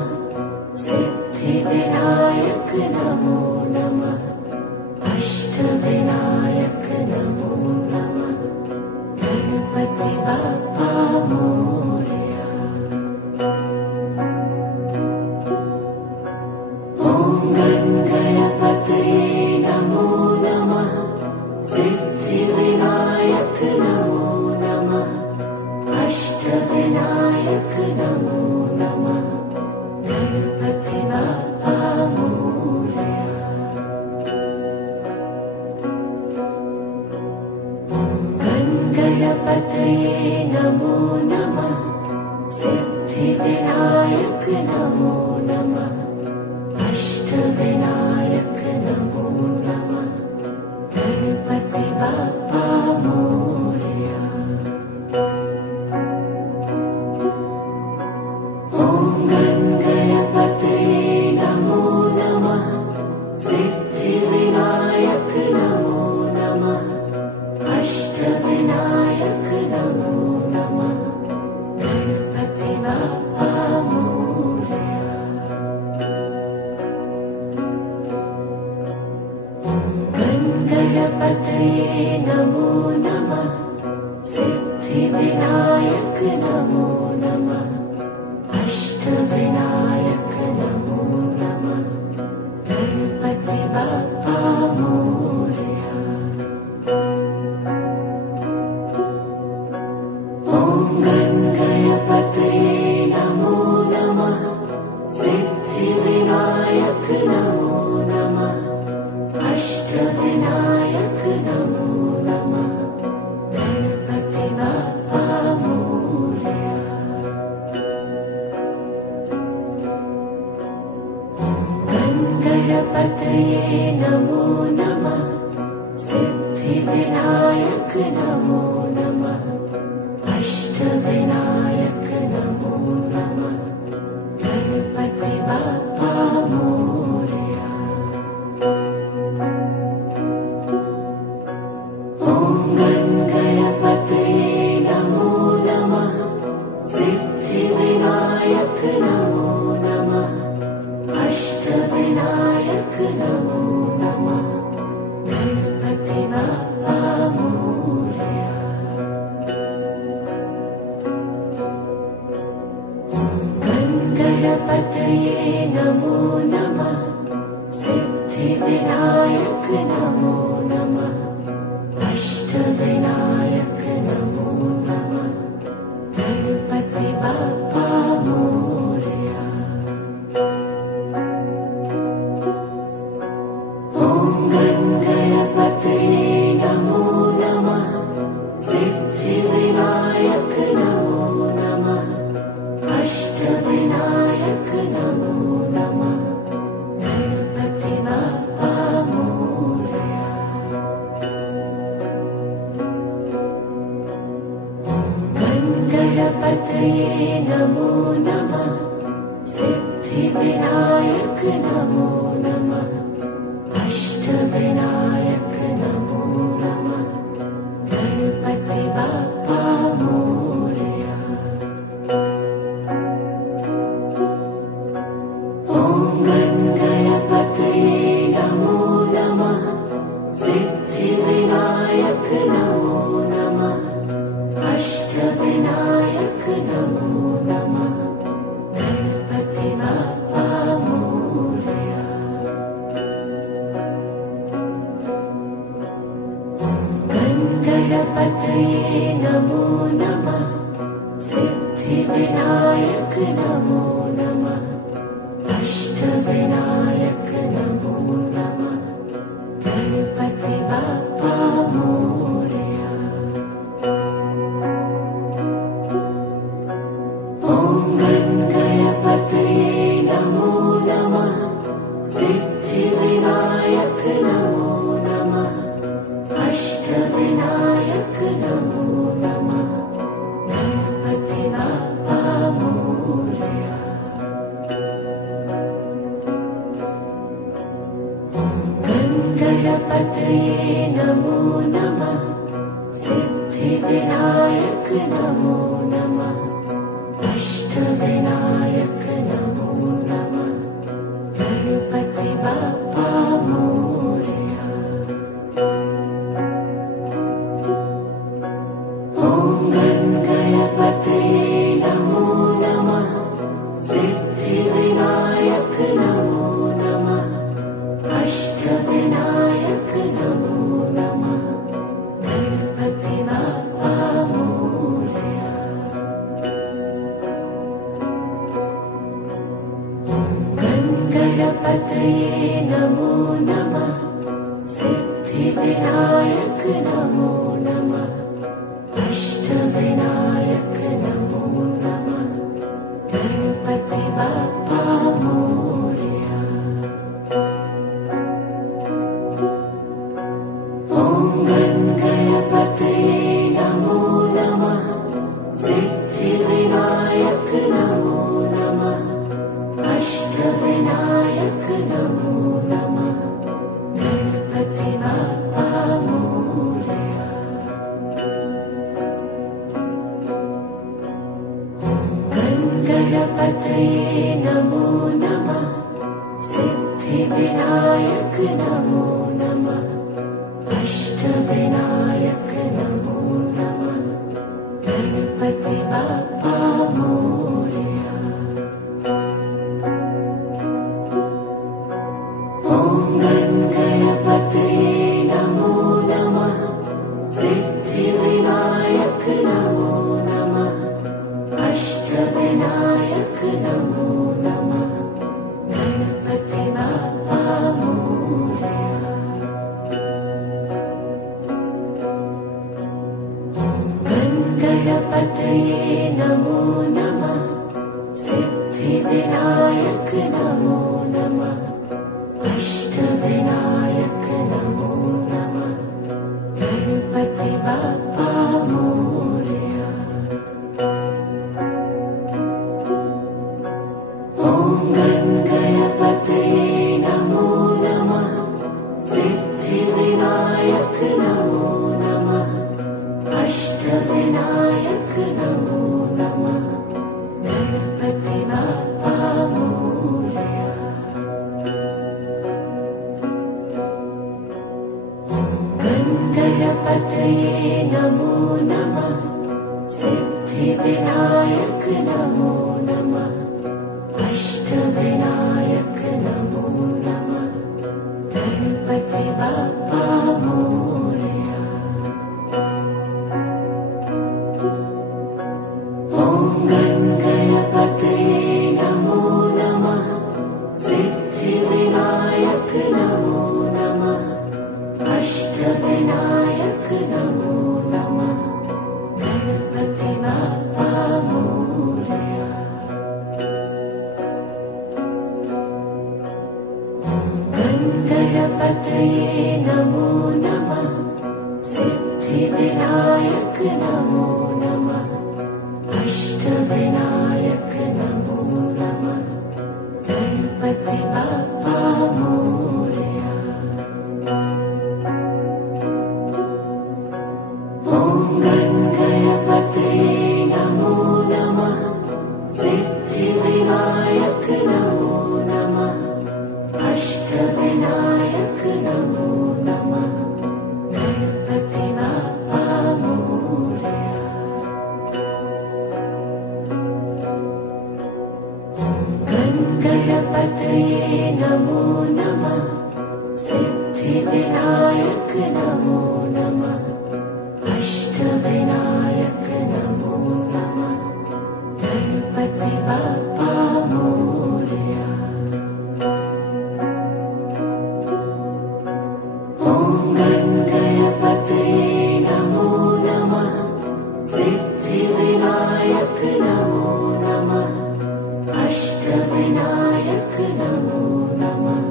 सिद्धिविनायक नमो नमः अष्टविनायक नमो नमः गणपति बाप्पा मोरया। ॐ गणपतये नमो नमः सिद्धिविनायक नमो नमः अष्टविनायक नमो नमः गणपति बाप्पा मोरया। गणपतये नमो नमः सिद्धिविनायक नमो नमः अष्टविनायक नमो नमः गणपति बाप्पा मोरया। ॐ गणपतये नमो नमः सिद्धिविनायक नमो नमः अष्टविनायक नमो नमः गणपति बाप्पा मोरया। गणपतये नमो नमः सिद्धिविनायक नमो नमः अष्टविनायक नमो नमः गणपति बाप्पा मोरया। गणपतये नमो नमः सिद्धिविनायक नमो नमः अष्टविनायक नमो नमः गणपति बाप्पा मोरया। गणपतये नमो नमः सिद्धिविनायक नमो नमः अष्टविनायक नमो नमः गणपति बाप्पा मोरया। ॐ गणपतये नमो नमः सिद्धिविनायक नमो नमः अष्टविनायक नमो नमः गणपति बाप्पा मोरया। गणपतये नमो नमः सिद्धिविनायक नमो नमः अष्टविनायक नमो नमः गणपति बाप्पा मोरया। ॐ गणपतये नमो नमः सिद्धिविनायक नमो नमः अष्टविनायक नमो नमः गणपति बाप्पा मोरया। गणपतये नमो नमः सिद्धिविनायक नमो नमः अष्टविनायक नमो नमः गणपति बाप्पा मोरया। ॐ गणपतये नमो नमः सिद्धिविनायक नमो नमः अष्टविनायक नमो नमः गणपति बाप्पा मोरया। गणपतये नमो नमः सिद्धिविनायक नमो नमः अष्टविनायक नमो नमः गणपति बाप्पा मोरया। ॐ गणपतये नमो नमः सिद्धिविनायक नमो नमः अष्टविनायक नमो नमः गणपति बाप्पा मोरया। गणपतये नमो नमः सिद्धिविनायक नमो नमः अष्टविनायक नमो नमः गणपति बाप्पा मोरया। गणपतये नमो नमः सिद्धिविनायक नमो नमः अष्टविनायक नमो नमः गणपति बाप्पा मोरया। ॐ गणपतये नमो नमः सिद्धिविनायक नमो नमः अष्टविनायक नमो नमः गणपति बाप्पा मोरया। गणपतये नमो नमः सिद्धिविनायक नमो नमः अष्टविनायक नमो नमः गणपति बाप्पा मोरया। ॐ गणपतये नमो नमः सिद्धिविनायक नमो नमः अष्टविनायक नमो नमः गणपति बाप्पा मोरया। गणपतये नमो नमः सिद्धिविनायक नमो नमः अष्टविनायक नमो नमः गणपति बाप्पा मोरया। ॐ गणपतये नमो नमः सिद्धिविनायक नमो नमः अष्टविनायक नमो नमः गणपति बाप्पा मोरया। गणपतये नमो नमः सिद्धिविनायक नमो नमः अष्टविनायक नमो नमः गणपति बाप्पा मोरया। ॐ गणपतये नमो नमः सिद्धिविनायक नमो नमः अष्टविनायक नमो नमः गणपति बाप्पा मोरया। गणपतये नमो नमः सिद्धिविनायक नमो नमः अष्टविनायक नमो नमः गणपति बाप्पा मोरया। ॐ गणपतये नमो नमः सिद्धिविनायक नमो नमः अष्टविनायक नमो नमः गणपति बाप्पा मोरया। गणपतये नमो नमः सिद्धिविनायक नमो नमः अष्टविनायक नमो नमः गणपति बाप्पा मोरया। ॐ गणपतये नमो नमः सिद्धिविनायक नमो नमः अष्टविनायक नमो नमः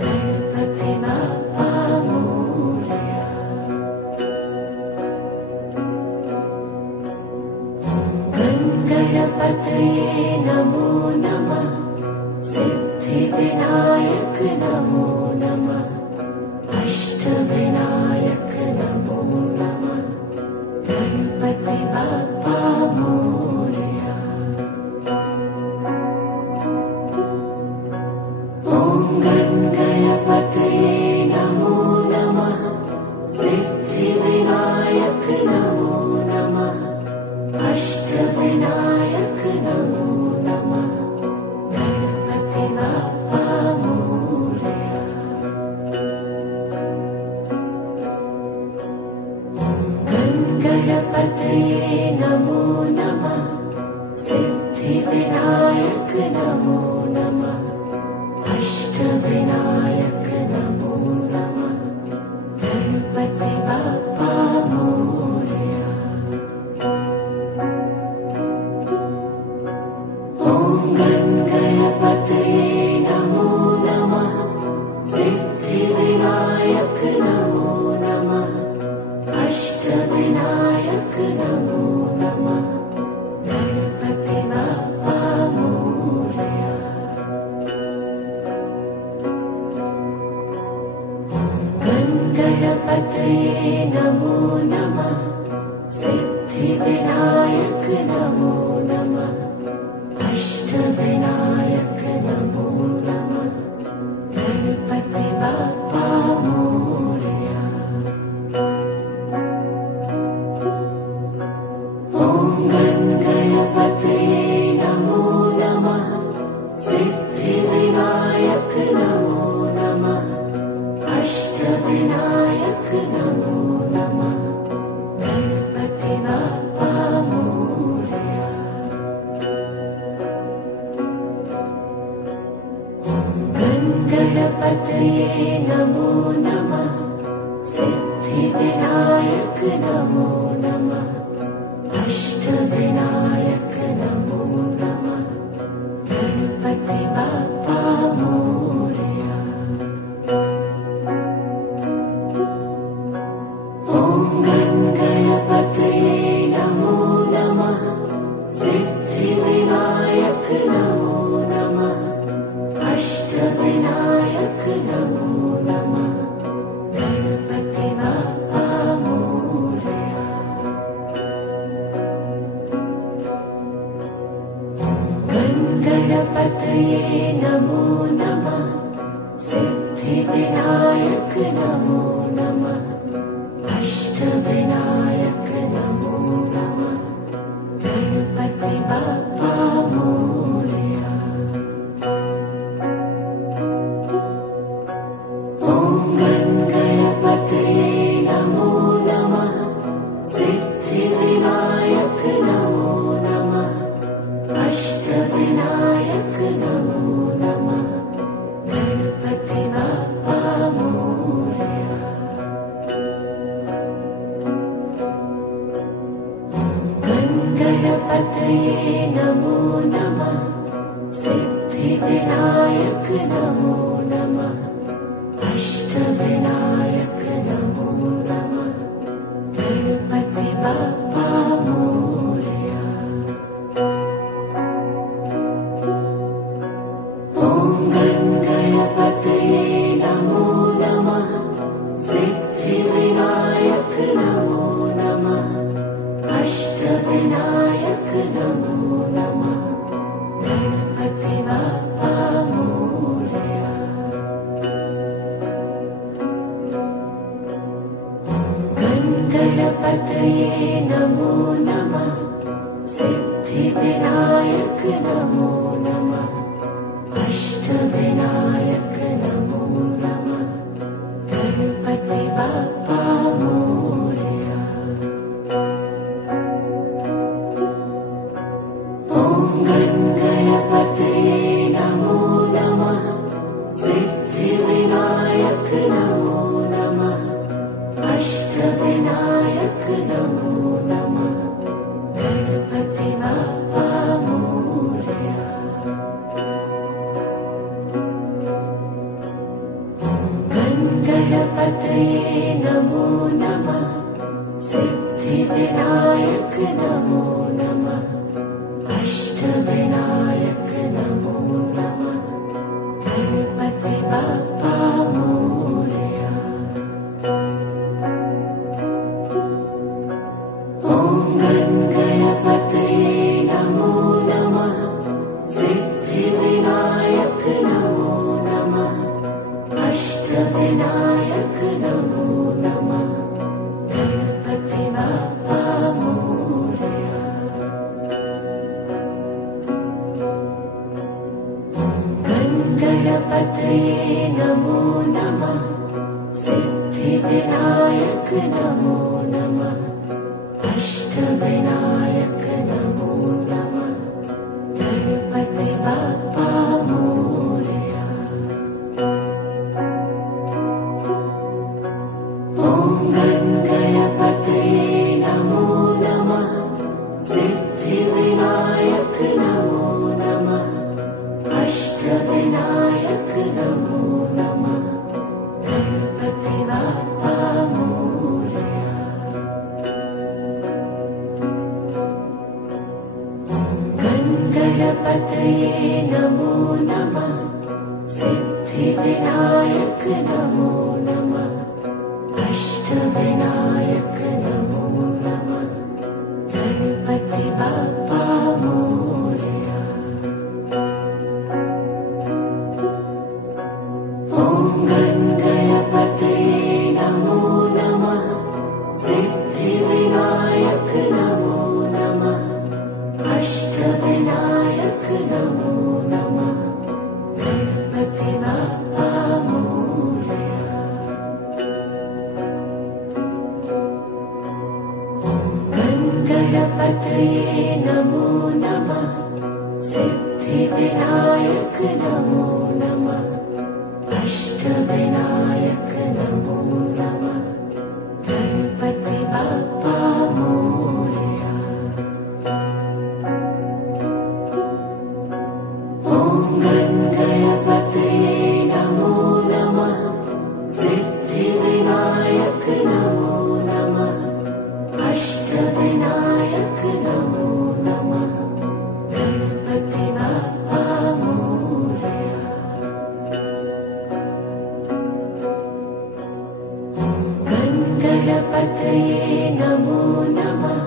गणपति बाप्पा मोरया। गणपतये नमो नमः सिद्धिविनायक नमो नमः अष्टविनायक नमो नमः गणपति बाप्पा मोरया। ॐ गणपतये नमो नमः सिद्धिविनायक नमो नमः अष्टविनायक नमो नमः गणपति बाप्पा मोरया। गणपतये नमो नमः सिद्धिविनायक नमो नमः गणपतये नमो नमः सिद्धिविनायक नमो नमः अष्टविनायक नमो नमः गणपति बाप्पा मोरया। ॐ गणपतये नमो नमः सिद्धिविनायक नमो नमः अष्टविनायक नमो नमः गणपति बाप्पा मोरया। गणपतये नमो नमः सिद्धिविनायक नमो नमः अष्टविनायक नमो नमः गणपति बाप्पा मोरया। ॐ गणपतये नमो नमः सिद्धिविनायक नमो नमः अष्टविनायक नमो नमः गणपति बाप्पा मोरया। गणपतये नमो नमः सिद्धिविनायक नमो नमः अष्टविनायक नमो नमः गणपति बाप्पा मोरया। ॐ गणपतये नमो नमः सिद्धिविनायक नमो नमः अष्टविनायक नमो नमः गणपति बाप्पा मोरया। गणपतये नमो नमः सिद्धिविनायक नमो नमः अष्टविनायक नमो नमः गणपति बाप्पा मोरया। ॐ गणपतये नमो नमः सिद्धिविनायक नमो नमः अष्टविनायक नमो नमः गणपति बाप्पा मोरया। गणपतये नमो नमः सिद्धिविनायक नमो नमः अष्टविनायक नमो नमः गणपति बाप्पा मोरया। ॐ गणपतये नमो नमः सिद्धिविनायक नमो नमः अष्टविनायक नमो नमः गणपति बाप्पा मोरया। गणपतये नमो नमः सिद्धिविनायक नमो नमः अष्टविनायक नमो नमः गणपति बाप्पा मोरया। ॐ गणपतये नमो नमः सिद्धिविनायक नमो नमः अष्टविनायक नमो नमः गणपति बाप्पा मोरया। गणपतये नमो नमः सिद्धिविनायक नमो नमः अष्टविनायक नमो नमः गणपति बाप्पा मोरया। ॐ गणपतये नमो नमः सिद्धिविनायक नमो नमः अष्टविनायक नमो नमः गणपति बाप्पा मोरया। गणपतये नमो नमः सिद्धिविनायक नमो नमः अष्टविनायक नमो नमः। गणपति बाप्पा मोरया। ॐ गणपतये नमो नमः। सिद्धिविनायक नमो नमः। अष्टविनायक नमो नमः। गणपति बाप्पा मोरया। गणपतये नमो नमः। सिद्धिविनायक नमो नमः। अष्टविनायक नमो नमः। गणपति बाप्पा मोरया। ॐ गणपतये नमो नमः। सिद्धिविनायक नमो नमः। अष्टविनायक नमो नमः। गणपति बाप्पा मोरया। गणपतये नमो नमः।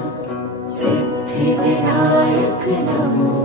सिद्धिविनायक नमो